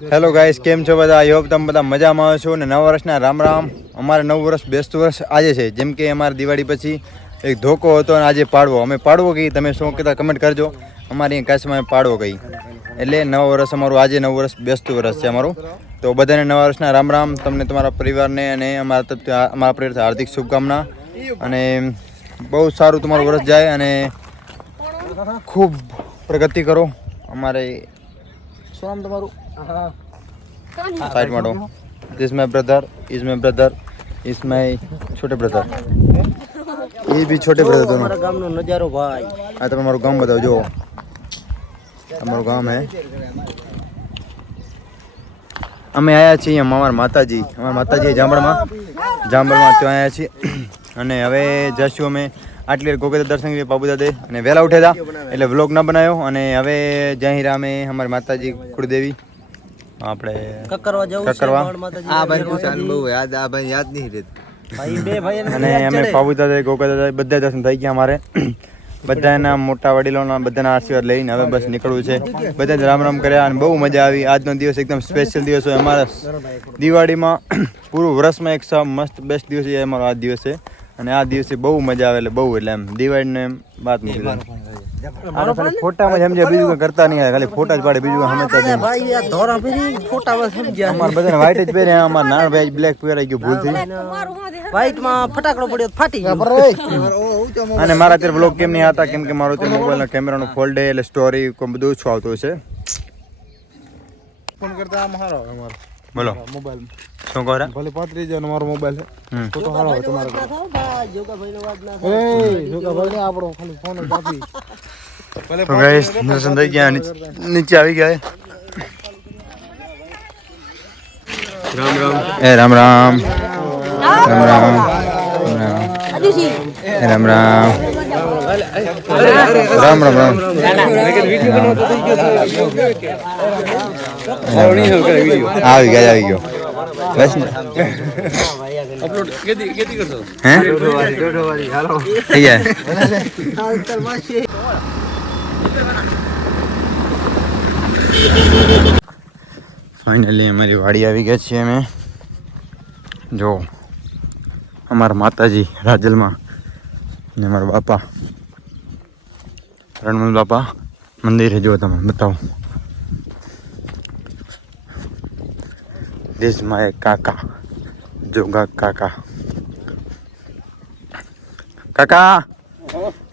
Hello guys, કેમ છો બધા? આઈ હોપ તમે બધા મજામાં છો ને નવા વર્ષના રામ રામ. અમારે નવું વર્ષ બેસતું વર્ષ આજે છે. જેમ કે અમારે દિવાળી પછી એક ધોકો હતો અને આજે પાડવો. અમે પાડવો કહી, તમે શું કહેતા કમેન્ટ કરજો. અમારી કાશમાં પાડવો કહી એટલે નવા વર્ષ અમારું આજે નવું વર્ષ બેસતું વર્ષ છે અમારું. તો બધાને નવા વર્ષના રામ રામ. તમને તમારા પરિવારને અને અમારા પરિવારથી હાર્દિક શુભકામના અને બહુ સારું તમારું વર્ષ જાય અને ખૂબ પ્રગતિ કરો. અમારે શું નામ તમારું? साइड मारो. This is my brother. Is my brother. Is my छोटे brother. ये भी छोटे brother दोनों. हमारा गांव नो नजारो भाई. आ तो हमारा गांव बताओ जो. हमारा गांव है. અમે આયા છીએ અમારા માતાજી જામબળમાં ત્યાં આયા છીએ અને હવે જશું અમે આટલી ગોગેદા દર્શન કરી બાબુદાદે અને વહેલા ઉઠ્યા હતા એટલે વ્લોગ ન બનાવ્યો અને હવે જય રામે અમારી માતાજી કુળદેવી આપણે કકરવા આ ભાઈ પૂછાન બહુ યાદ આ ભાઈ યાદ નહીં રહેત ભાઈ બે ભાઈ અને અમે બાબુદાદે ગોગેદા બધા દર્શન થઈ ગયા અમારે બધાના મોટા વડીલોના બધાના આશીર્વાદ લઈને હવે બસ નીકળવું છે. બધા રામ રામ કર્યા અને બહુ મજા આવી. આજનો દિવસ એકદમ સ્પેશિયલ દિવસ હોય અમારા દિવાળીમાં પૂરું વર્ષમાં એક મસ્ત બેસ્ટ દિવસ છે અમારો આ દિવસ છે અને આ દિવસે બહુ મજા આવે એટલે બહુ એટલે એમ દિવાળીને એમ વાત મૂકી ખાલી ફોટામાં સમજ્યા બીજું કંઈ કરતા નહીં ખાલી ફોટા જ પાડે બીજું સમજતા અમારે બધાને વ્હાઈટ જ પહેરે અમારા નાના ભાઈ બ્લેક પહેરાઈ ગયું ભૂલથી વ્હાઈટમાં ફટાકડો પડ્યો ફાટી ગયો અને મારા અત્યારે બ્લોગ કેમ નહીં આવતા કેમ કે મારો અત્યારે મોબાઈલના કેમેરાનો ફોલ્ડ એટલે સ્ટોરી બધું ઓછું આવતું હશે. ફોન કરતા મારો અમારો બોલો મોબાઈલ શું કહો ભલે 35 હજાર મારો મોબાઈલ છે ફોટો સારો હોય તમારો જોગાભાઈનો વાત ના થાય એ જોગાભાઈ આપણો ખાલી ફોન જ આપી તો ગાઈસ દર્શન થઈ ગયા નીચે આવી ગયા. રામ રામ એ રામ રામ રામ રામ રામ રામ રામ રામ રામ આવી ગયો બસ ને અપલોડ કેતી કરતો હે દોઢવારી હાલો થઈ જાય. ફાઇનલી અમારી વાડી આવી ગયા છીએ અમે. જો અમારા માતાજી રાજલમાં ને અમારા બાપા રણમલ બાપા મંદિરે જો તમે બતાવો. This is my કાકા જોગા કાકા. કાકા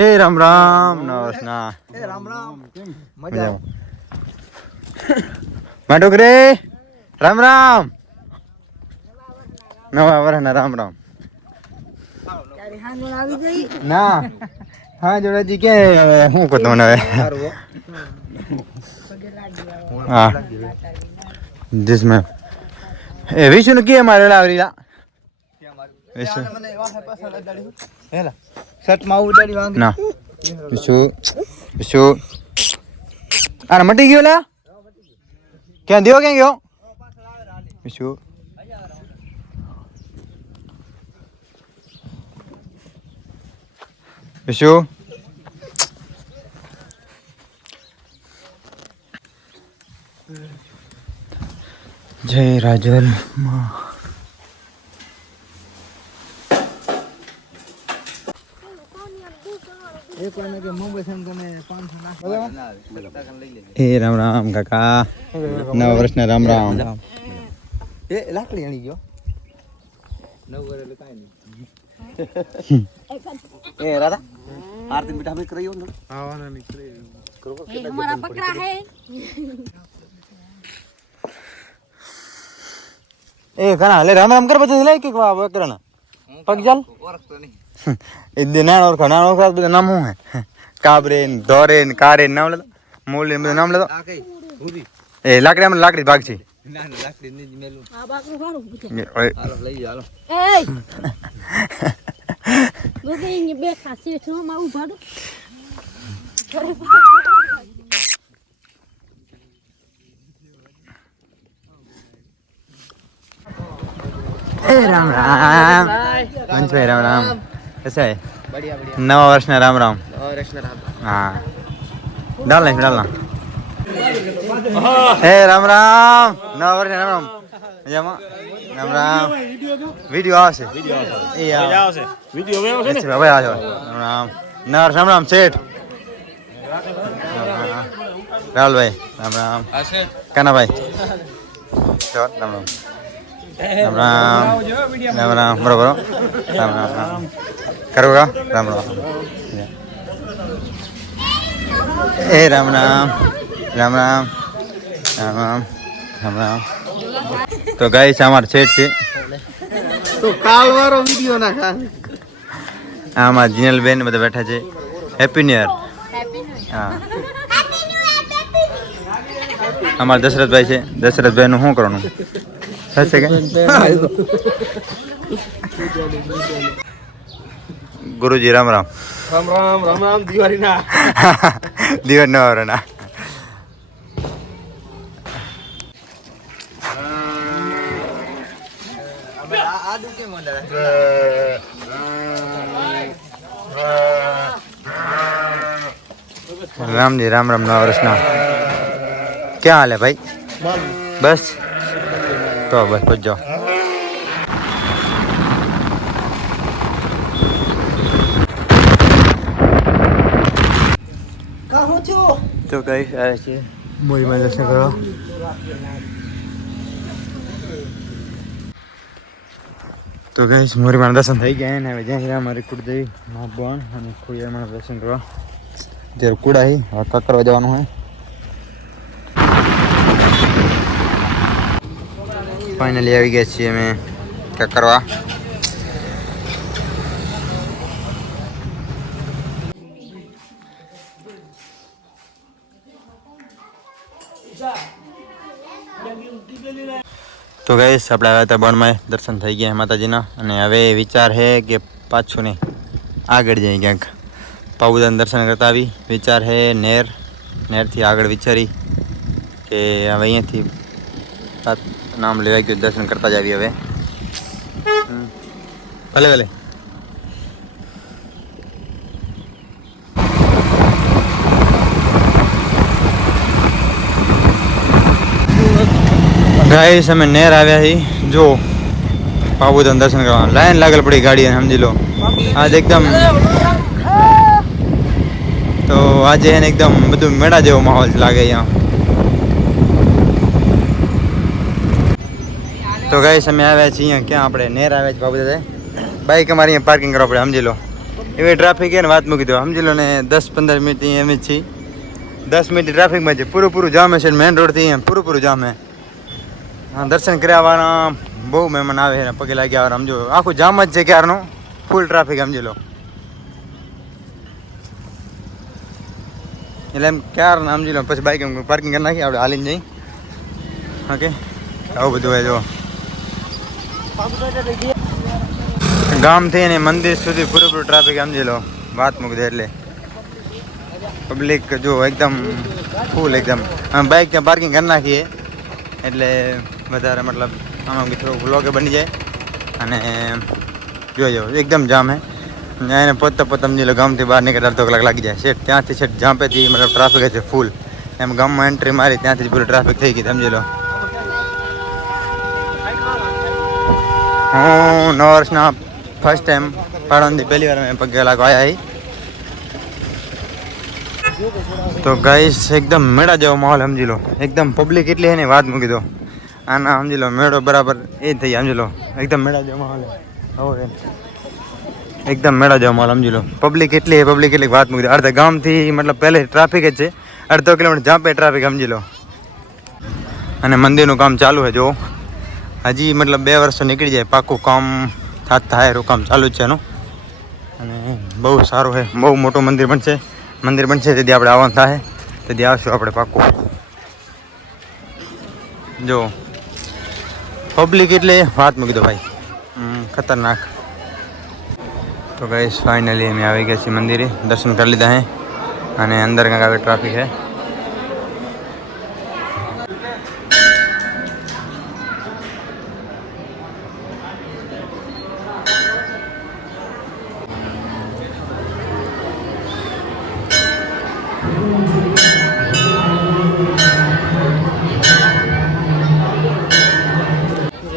એ રામ રામ નવસના એ રામ રામ મજા માટોકરે રામ રામ નવા વરના રામ રામ ના હા જોડાજી કે શું કરતો મને હવે હા this man એ વિષ્ણુ કે મારે લાવરીલા વિષ્ણુ હેલા શર્ટમાં ઉડાડી વાંગ ના વિષ્ણુ આને મટી ગયો લા ક્યાં દેવો ક્યાં ગયો વિષ્ણુ વિષ્ણુ જય રાજલ એ રામ રામ કાકા નવા વર્ષના રામ રામ એ લાકડી આણી ગયો 9 વર્ષ એટલે કાઈ નહીં એ રાધા આરતી મીઠા में कराइयो ना आवाना नहीं करो ये हमारा पकड़ा है ए कना ले राम राम कर बता ले के वा करना पग जाल ओरखतो नहीं ए दिनाण और खना और बता नाम हूं है काबरेन दोरेन कारेन नाम ले मोले नाम ले आ कई भूरी ए लाकड़ी में लाकड़ी भाग छी ना ना लाकड़ी नहीं मेलू आ बाकरू खाड़ू हालो લઈ જાલો એ બધે ઇને બેઠા છે છો માં ઉભા દો ए राम राम मंच भाई राम राम कैसा है बढ़िया बढ़िया नवा वर्ष राम राम हाँ डालना હે રામ રામ નવા વર્ષ રામ રામ મજામાં રામ રામ વિડીયો આવશે એ આવશે વિડીયો હવે આવશે રામ રામ નર રામ રામ શેઠ રાહુલભાઈ રામ રામ કાનાભાઈ રામ રામ રામ રામ રામ રામ બરોબર રામ રામ કરો રામ રામ એ રામ રામ રામ રામ રામ રામ રામ રામ તો ગાઈસ અમાર સેટ છે તો કાલ વાળો વિડિયો ના ખા આમાં જીનલબેન બધા બેઠા છે હેપી ન્યુ યર હા અમાર દશરથભાઈ છે દશરથભાઈ નું શું કરવાનું થશે કે ગુરુજી રામ રામ રામ રામ રામ રામ દિવાળી ના દિવાળી ના વરના રામજી રામ રામ નવા વર્ષના ક્યાં હાલે ભાઈ બસ તો બસ પહોંચજો તો કઈ આવે છે મોરીમાં દર્શન કરો તો કઈ મોરીમાં દર્શન થઈ ગયા ને હવે જ્યાં અમારી કુળદેવી મહાભવાન અને ખોડિયારમાં દર્શન કરવા જ્યારે કુડાઈ હવે કકરવા જવાનું હોય ફાઇનલી આવી ગયા છીએ અમે કકરવા તો ગઈશ આપણે આવ્યા હતા બણમાં દર્શન થઈ ગયા માતાજીના અને હવે વિચાર છે કે પાછું નહીં આગળ જઈએ ક્યાંક પાઉદાન દર્શન કરતા આવી વિચાર છે નેરથી આગળ વિચારી કે હવે અહીંયાથી નામ લેવાઈ ગયું દર્શન કરતા જ આવી હવે ભલે ભલે ગાઈસ અમે નેર આવ્યા છીએ જો પાબુદાન દર્શન કરવા લાઈન લાગેલ પડી ગાડી સમજી લો આજે એકદમ તો આજે એને એકદમ બધું મેળા જેવો માહોલ લાગે અહીંયા તો ગાઈસ અમે આવ્યા છીએ અહીંયા ક્યાં આપણે નેર આવ્યા છીએ પાબુદાદા બાઈક અમારે અહીંયા પાર્કિંગ કરવા પડે સમજી લો એવી ટ્રાફિક છે ને વાત મૂકી દો સમજી લો ને 10-15 મિનિટ એમ જ છીએ 10 મિનિટ ટ્રાફિકમાં છે પૂરું જામ છે મેઇન રોડથી અહીંયા પૂરું જામ છે હા દર્શન કર્યાવાળા બહુ મહેમાન આવે છે પગે લાગ્યા સમજો આખું જામ જ છે ક્યારનું ફૂલ ટ્રાફિક સમજી લો એટલે એમ ક્યાર સમજી લો પછી બાઈક પાર્કિંગ કરી નાખી આપણે હાલીને જઈ ઓકે આવું બધું હોય જો ગામથી અને મંદિર સુધી પૂરેપૂરું ટ્રાફિક સમજી લો વાત મૂકી દે એટલે પબ્લિક જો એકદમ ફૂલ એકદમ અમે બાઈક ત્યાં પાર્કિંગ કરી નાખીએ એટલે વધારે મતલબ આમાં થોડું વ્લોગે બની જાય અને જોઈ એકદમ જામ હે એને પોતા સમજી લો ગામથી બહાર નીકળે અડધો કલાક લાગી જાય શેઠ ત્યાંથી શેઠ જાંપેથી મતલબ ટ્રાફિક છે ફૂલ એમ ગામમાં એન્ટ્રી મારી ત્યાંથી પૂરું ટ્રાફિક થઈ ગઈ સમજી લો હું નવા વર્ષના ફર્સ્ટ ટાઈમ પાડોનથી પહેલી વાર મેં પગે લાગવા આવ્યા તો ગાઈસ એકદમ મેળા જેવો માહોલ સમજી લો એકદમ પબ્લિક એટલી છે ને વાત મૂકી દો આના સમજી લો મેળો બરાબર એ થઈ સમજી લો એકદમ મેળા જેવો માહોલ હવે એકદમ મેળા જેવો માહોલ સમજી લો પબ્લિક એટલી વાત મૂકી દો અડધા ગામથી મતલબ પહેલે ટ્રાફિક જ છે અડધો કિલોમીટર જાપે ટ્રાફિક સમજી લો અને મંદિરનું કામ ચાલુ છે જો હજી મતલબ 2 વર્ષ નીકળી જાય પાકું કામ થાય એનું કામ ચાલુ જ છે એનું અને બહુ સારું છે બહુ મોટું મંદિર બનશે તેથી આપણે આવવાનું થાય તેથી આવશું આપણે પાકું જો પબ્લિક એટલે વાત મૂકી દો ભાઈ ખતરનાક તો ગાઈસ ફાઇનલી અમે આવી ગયા છીએ મંદિરે દર્શન કરી લીધા હે અને અંદર કાંઈક આવે ટ્રાફિક છે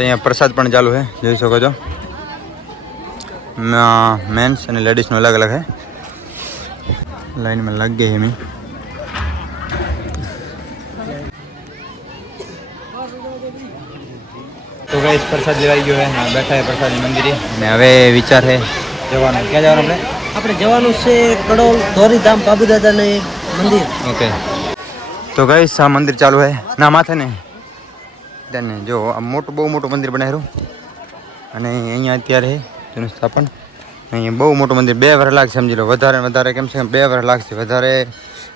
તો અહીંયા પ્રસાદ પણ ચાલુ છે, જોઈ શકો છો. મેન્સ અને લેડીઝનો અલગ અલગ છે. લાઈનમાં લગ ગઈ એમ. તો ગાઈસ પ્રસાદ લેવાઈ ગયો છે, બેઠા છે પ્રસાદ મંદિરે. અને હવે વિચાર છે જવાનું. ક્યાં જવાનું આપણે જવાનું છે કડોલ ધોરીધામ બાબુદાદાને મંદિર. ઓકે. તો ગાઈસ આ મંદિર ચાલુ છે ના માથે ને તેને જો આ મોટું બહુ મોટું મંદિર બનાવ્યું. અને અહીંયા અત્યારે તેનું સ્થાપન અહીંયા બહુ મોટું મંદિર. 2 વર્ષ લાગશે સમજી લો. વધારે વધારે કેમ છે 2 વર્ષ લાગશે. વધારે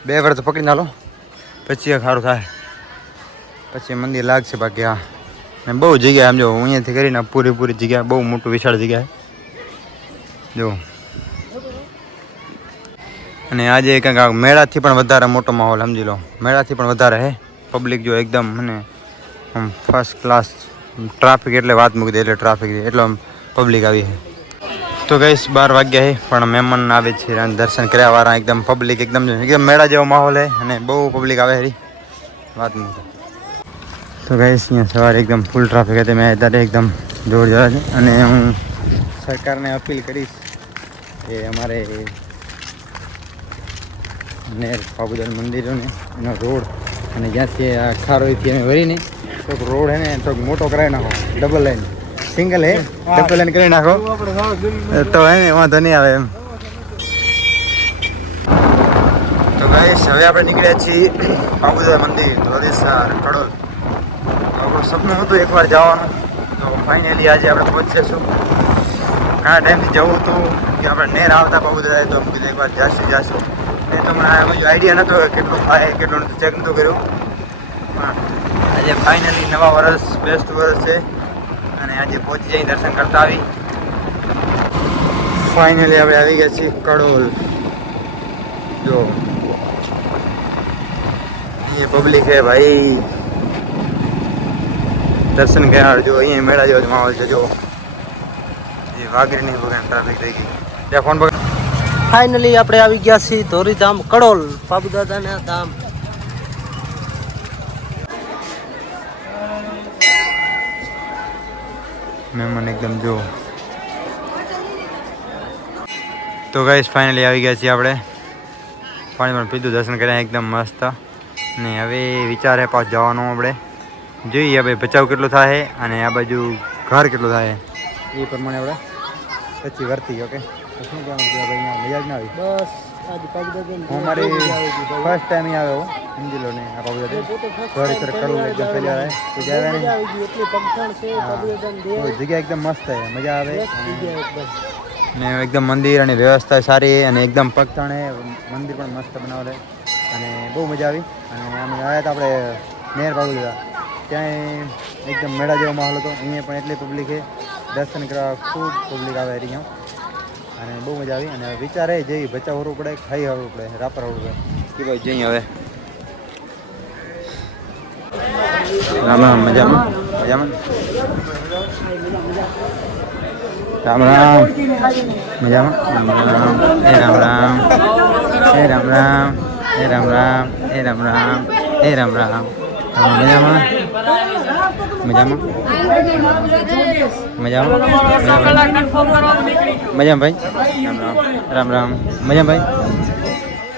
2 વર્ષ તો પકડી ના લો, પછી સારું થાય, પછી મંદિર લાગશે. બાકી હા અને બહુ જગ્યા સમજો અહીંયાથી કરીને પૂરી જગ્યા, બહુ મોટું વિશાળ જગ્યા જો. અને આજે કંઈક મેળાથી પણ વધારે મોટો માહોલ સમજી લો. મેળાથી પણ વધારે હે પબ્લિક જો એકદમ. અને આમ ફર્સ્ટ ક્લાસ ટ્રાફિક એટલે વાત મૂકી દે, એટલે ટ્રાફિક એટલો પબ્લિક આવી છે. તો ગઈશ 12 વાગ્યા છે પણ મહેમાન આવે છે દર્શન કર્યા વાળા. એકદમ પબ્લિક એકદમ મેળા જેવો માહોલ છે અને બહુ પબ્લિક આવે છે વાત મૂકી. તો ગઈશ અહીંયા સવારે એકદમ ફૂલ ટ્રાફિક હતી. મેં અત્યારે એકદમ જોર જવા છે. અને હું સરકારને અપીલ કરીશ કે અમારે નેર બાબુદાન મંદિરોને એનો રોડ અને જ્યાંથી આ ખારોઈથી અમે વળીને થોડોક રોડ હે ને થોડોક મોટો કરાવી નાખો. ડબલ લાઈન, સિંગલ હે ડબલ લાઈન કરી નાખો તો હે ને વાંધો નહીં આવે એમ. તો ગાઈસ હવે આપણે નીકળ્યા છીએ બાબુદાન મંદિર ધોરીસર કડોલ. આપણું સપનું હતું એકવાર જવાનું, તો ફાઇનલી આજે આપણે પહોંચીશું. ઘણા ટાઈમથી જવું હતું કે આપણે નેર આવતા બાબુદાદા, તો કીધું એકવાર જાશું. એ તો મને આઈડિયા નહોતો કેટલું થાય કેટલું નથી, ચેક નહોતું કર્યું. આજે ફાઇનલી નવા વર્ષ, બેસ્ટ વર્ષ છે અને આજે પહોંચી જઈ દર્શન કરતા આવી. ફાઇનલી આપણે આવી ગયા છીએ કડોલ. જો અહીંયા પબ્લિક હે ભાઈ, દર્શન કર્યા. જો અહીંયા મેળા જેવો માહોલ છે. જો એ વાઘરી નહીં બગન ટ્રાફિક થઈ ગઈ. ત્યાં ફોન પકડ. ફાઇનલી આપણે આવી ગયા છીએ ધોરીધામ કડોલ બાબુદાદાના ધામ. મહેમાન એકદમ જો. તો ગાઈસ ફાઇનલી આવી ગયા છીએ આપણે. પાણી પણ પીધું, દર્શન કર્યા એકદમ મસ્ત. ને હવે વિચાર છે પાછું જવાનું. આપણે જોઈએ હવે બચાવ કેટલો થાય અને આ બાજુ ઘર કેટલું થાય એ પ્રમાણે આપણે પછી વર્તી. ઓકે શું કહેવાનું છે ભાઈ? મજા જ ના આવી. બસ આજે બાબુદાદા હું મારી ફર્સ્ટ ટાઈમ અહીં આવ્યો સમજી લો ને. આ બાબુદાદા ધોરીસર કડોલ એકદમ પહેલી વાર તો જાય ને જગ્યા એકદમ મસ્ત છે, મજા આવે. ને એકદમ મંદિર અને વ્યવસ્થા સારી અને એકદમ પગથાણે મંદિર પણ મસ્ત બનાવેલ અને બહુ મજા આવી. અને અમે આવ્યા હતા આપણે નેર બાબુદાદા, ત્યાં એકદમ મેળા જેવો માહોલ હતો. અહીંયા પણ એટલી પબ્લિક છે, દર્શન કરવા ખૂબ પબ્લિક આવે અહીંયા અને બહુ મજા આવી. અને વિચાર એ જઈ બચાવ હરવું પડે, ખાઈ હરવું પડે, રાપર હરવું પડે કે ભાઈ જઈએ હવે. રામ રામ. મજામાં મજામાં. રામ રામ મજામાં. રામ રામ. હે રામ રામ. હે રામ રામ. હે રામ રામ. હે રામ રામ. મજામાં મજામાં મજામાં મજામાં ભાઈ. રામ રામ. રામ રામ. મજામાં ભાઈ.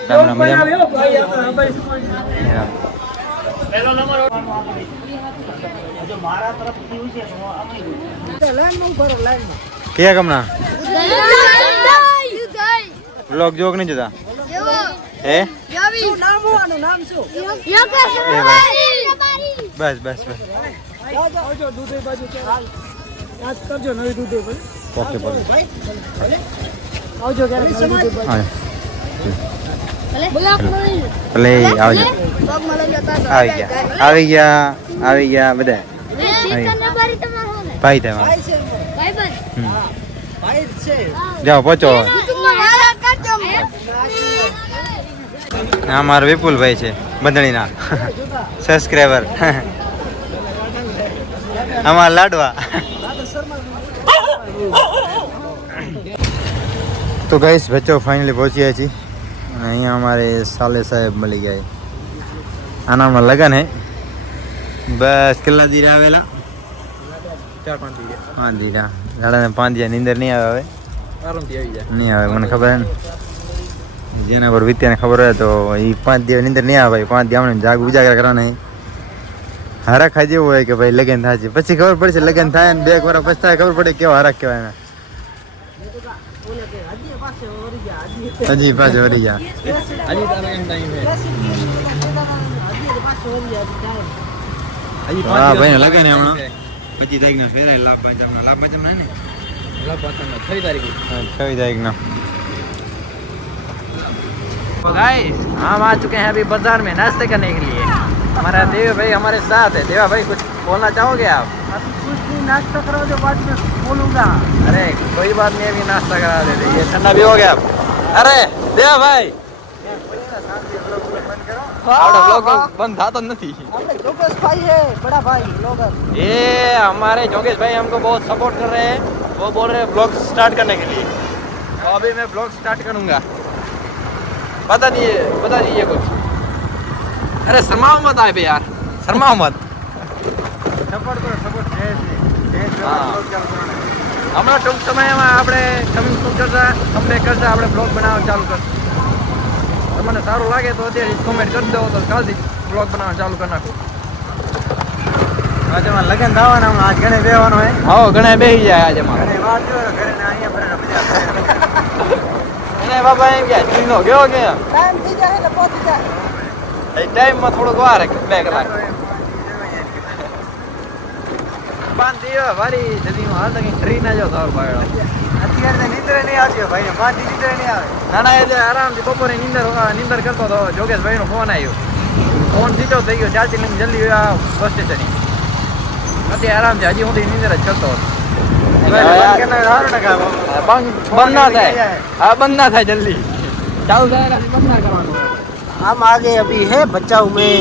રામ રામ. મજામાં. કયા ગમના બ્લોગ જોક નહીં જોતા હે? બસ બસ બસ. ઓકે બોલ. ભલે આવજો. આવી ગયા બધા. ભાઈ તમારા જાઓ પહોંચો. આ મારા વિપુલભાઈ છે બંધણીના સબસ્ક્રાઈબર. અમારા લાડવા. તો ગાઈસ બચ્ચો ફાઇનલી પહોંચ્યા છીએ અને અહીંયા અમારે સાલે સાહેબ મળી ગયા. આનામાં લગન હે બસ કેટલા દીર આવેલા 4-5 દી 5 દી ના દાડાને 5 દી નીંદર નહીં આવે હવે આરામથી આવી જાય. નહીં આવે મને ખબર હે ને જેના પર વિત્યાને ખબર હોય તો એ 5 દિવસ નીંદર નહીં આવે ભાઈ 5 દી આપણે જાગ ઉજાગર કરવાના હરખ ખાઈ જેવું હોય કે ભાઈ લગ્ન થાય છે પછી ખબર પડશે લગ્ન થાય ને 2 વર્ષ પછી થાય ખબર પડે કેવો હરખ કહેવાય એના હજી પાછો વરી જા હજી તારે એમ ટાઈમ છે. હજી હા 5 ભાઈ લગન હમણાં 25 તારીખના ફેરાય લાભ પાંચમ ના ને લાભ 6 તારીખે. 26 તારીખના तो गाइस हम आ चुके हैं अभी बाजार में नाश्ते करने के लिए हमारा देवा भाई हमारे साथ है देवा भाई कुछ बोलना चाहोगे आप अभी कुछ नहीं नाश्ता करो जो बाद में बोलूंगा अरे कोई बात नहीं अभी नाश्ता करा देते ये ठंडा भी हो गया आप अरे देवा भाई आपका ब्लॉग बंद था तो नहीं अपने जोगेश भाई है बड़ा भाई ब्लॉगर ये हमारे जोगेश भाई हमको बहुत सपोर्ट कर रहे हैं वो बोल रहे हैं ब्लॉग स्टार्ट करने के लिए तो अभी मैं ब्लॉग स्टार्ट करूंगा बता दीजिए कुछ अरे शर्माओ मत आए यार शर्माओ मत સપોર્ટ કરો સપોર્ટ હમણાં ટૂંક સમયમાં આપણે કમિંગ શું કરતા કમ્પ્લેટ કરતા આપણે બ્લોગ બનાવવા ચાલુ કરશું તમને સારું લાગે તો અત્યારે કોમેન્ટ કરી દો તો કાલથી બ્લોગ બનાવવા ચાલુ કરી નાખું આજે માં લગન થવાના હમણાં આજ ઘણે બેવાનો હે હા ઘણા બેસી જાય આજે ઘણે વાત જો ઘરે ને અહીંયા ફરે મજા આવે એને બાબા એમ કે ચીનો ગયો કે टाइम थी जाए तो पहुंच जाए એ ટાઈમમાં થોડોક વાર 2 કલાક 5 દિવસ વારી જદી હાલ તક ટ્રી ના જાવ તાર ભાઈ અત્યારે તો નીંદર નહીં આવતી ભાઈ 5 દી નીંદર નહીં આવે ના ના એટલે આરામથી બપોરે નીંદર કરતો હતો જોગેશભાઈનો ફોન આવ્યો ફોન સીધો થઈ ગયો ચાલતી લઈને જલ્દી આ બસ સ્ટેશને અત્યારે આરામથી હજી સુધી નીંદર જ કરતો હતો બંધ ના થાય હા બંધ ના થાય જલ્દી ચાલુ થાય બંધ ના કરવાનું हम आगे अभी है बचाऊ में